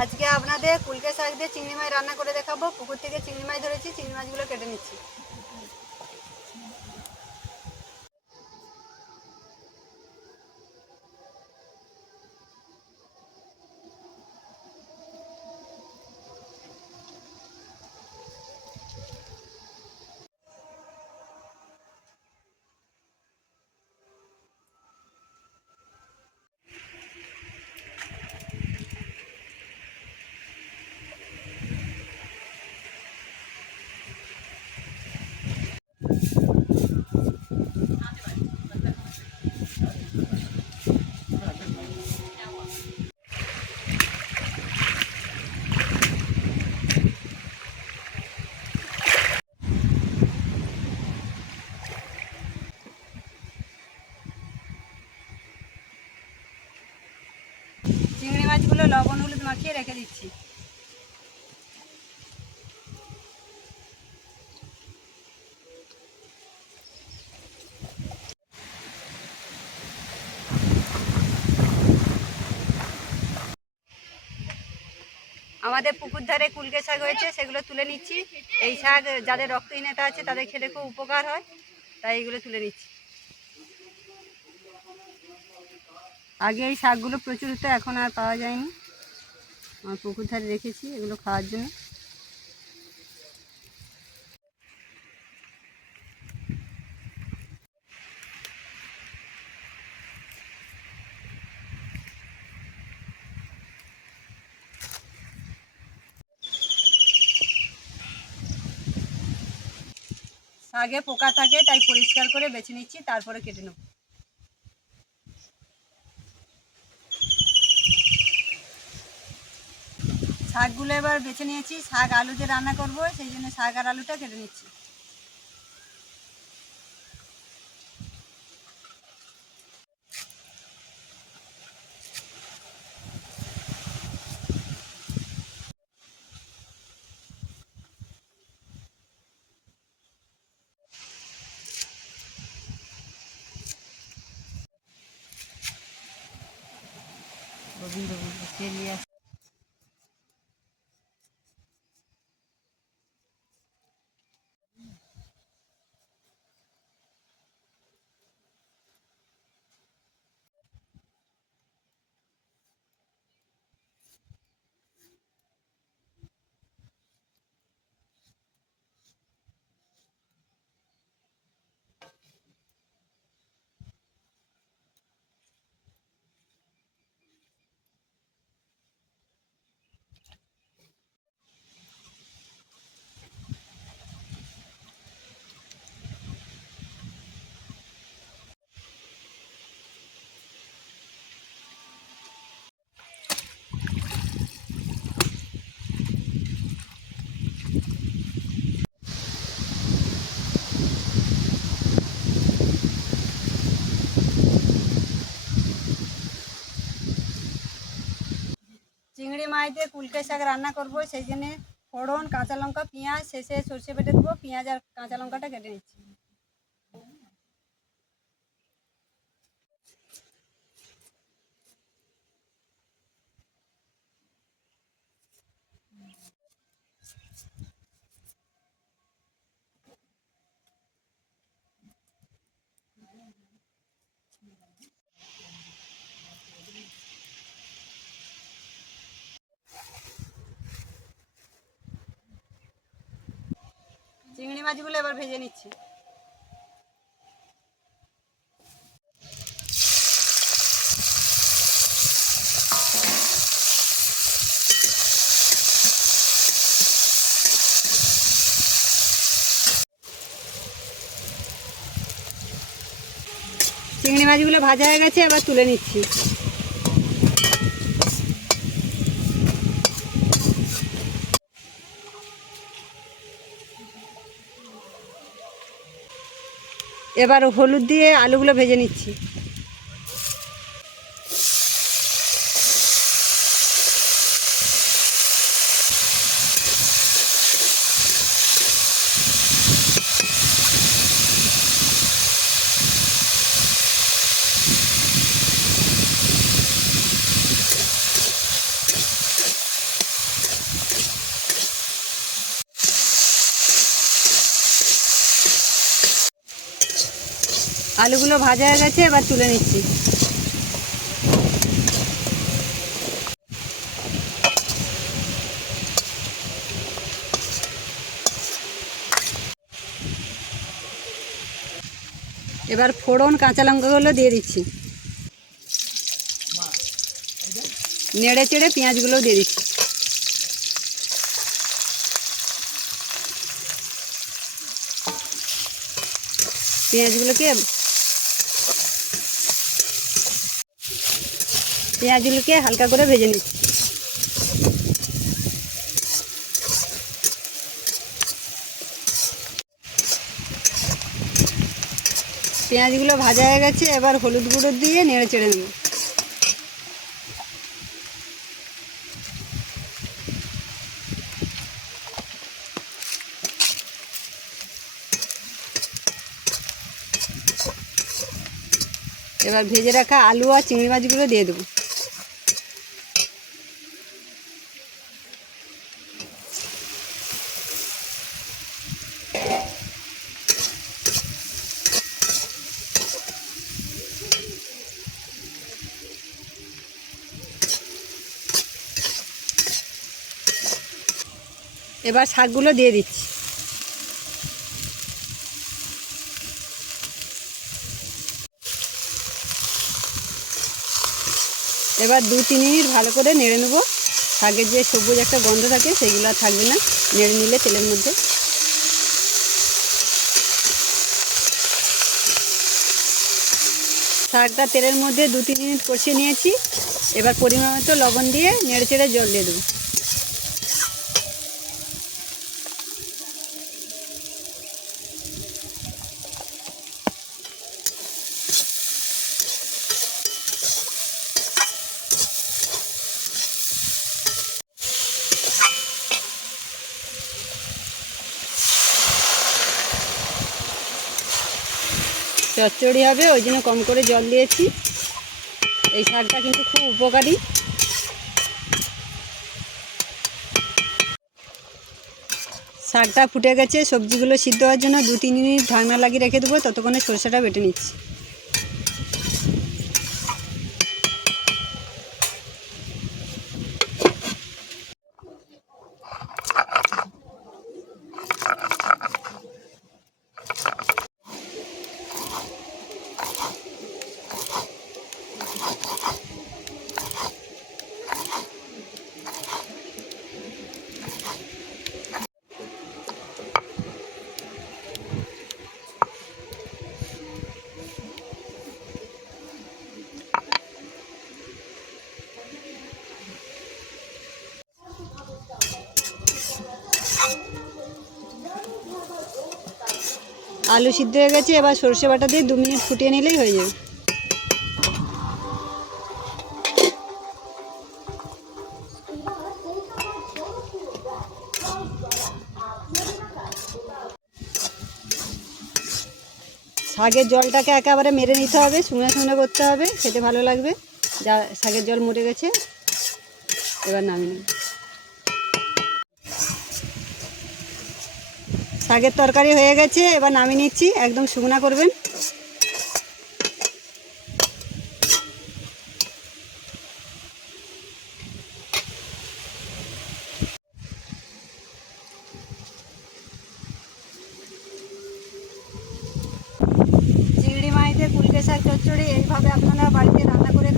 আজকে আপনাদের কুলকে শাক দিয়ে চিংড়ি মাছ রান্না করে দেখাবো। পুকুর থেকে চিংড়ি মাছ ধরেছি, চিংড়ি মাছগুলো কেটে নিচ্ছি। চিংড়ি মাছগুলো লবণ হলুদ মাখিয়ে রেখে দিচ্ছি। আমাদের পুকুর ধারে কুলকে শাক হয়েছে, সেগুলো তুলে নিচ্ছি। এই শাক যাদের রক্তহীনতা আছে তাদের খেলে খুব উপকার হয়, তাই এইগুলো তুলে নিচ্ছি। আগে এই শাকগুলো প্রচুর হতো, এখন আর পাওয়া যায়নি। আমার পুকুর ধারে রেখেছি এগুলো খাওয়ার জন্য। শাকে পোকা থাকে, তাই পরিষ্কার করে বেছে নিচ্ছি, তারপরে কেটে নেব। শাকগুলো এবার বেছে নিয়েছি, শাক আলু দিয়ে রান্না করব, সেই জন্য শাক আর আলুটা কেটে নিচ্ছি। চিংড়ি মাছ দিয়ে কুলকে শাক রান্না করব, সেই জন্য ফোড়ন, কাঁচা লঙ্কা, পেঁয়াজ, শেষে সর্ষে বেটে দেবো। পেঁয়াজ আর কাঁচা লঙ্কাটা কেটে নিচ্ছি। চিংড়ি মাছগুলো এবার ভেজে নিচ্ছি। চিংড়ি মাছগুলো ভাজা হয়ে গেছে, এবার তুলে নিচ্ছি। এবার হলুদ দিয়ে আলুগুলো ভেজে নিচ্ছি। আলুগুলো ভাজা হয়ে গেছে, এবার তুলে নিচ্ছি। এবার ফোড়ন কাঁচা লঙ্কাগুলো দিয়ে দিচ্ছি, নেড়ে চেড়ে পেঁয়াজগুলো দিয়ে দিচ্ছি। পেঁয়াজগুলোকে হালকা করে ভেজে নিচ্ছি। পেঁয়াজগুলো ভাজা হয়ে গেছে, এবার হলুদ গুঁড়ো দিয়ে নেড়ে চেড়ে নেব। এবার ভেজে রাখা আলু আর চিংড়ি মাছগুলো দিয়ে দেবো। এবার শাকগুলো দিয়ে দিচ্ছি। এবার 2-3 মিনিট ভালো করে নেড়ে নেব। শাকের যে সবুজ একটা গন্ধ থাকে সেইগুলো আর থাকবে না নেড়ে নিলে তেলের মধ্যে। শাকটা তেলের মধ্যে 2-3 মিনিট কষিয়ে নিয়েছি। এবার পরিমাণ মতো লবণ দিয়ে নেড়ে চেড়ে জল দিয়ে দেবো। চচ্চড়ি হবে ওই জন্য কম করে জল দিয়েছি। এই শাকটা কিন্তু খুব উপকারী। শাকটা ফুটে গেছে, সবজিগুলো সিদ্ধ হওয়ার জন্য 2-3 মিনিট ঢাকনা লাগিয়ে রেখে দেবো। ততক্ষণে সরষেটা বেটে নিচ্ছি। আলু সিদ্ধ হয়ে গেছে, এবার সরষে বাটা দিয়ে 2 মিনিট ফুটিয়ে নিলেই হয়ে যাবে। শাকের জলটাকে একেবারে মেরে নিতে হবে, শুকনো শুকনো করতে হবে, খেতে ভালো লাগবে। যা শাকের জল মরে গেছে, এবার নামিয়ে নেব। শাকের তরকারি হয়ে গেছে, এবার নামিয়ে নিচ্ছি। একদম শুকনা করবেন। চিংড়ি মাছ দিয়ে কুলকে শাক চচ্চড়ি এইভাবে আপনারা বাড়িতে রান্না করে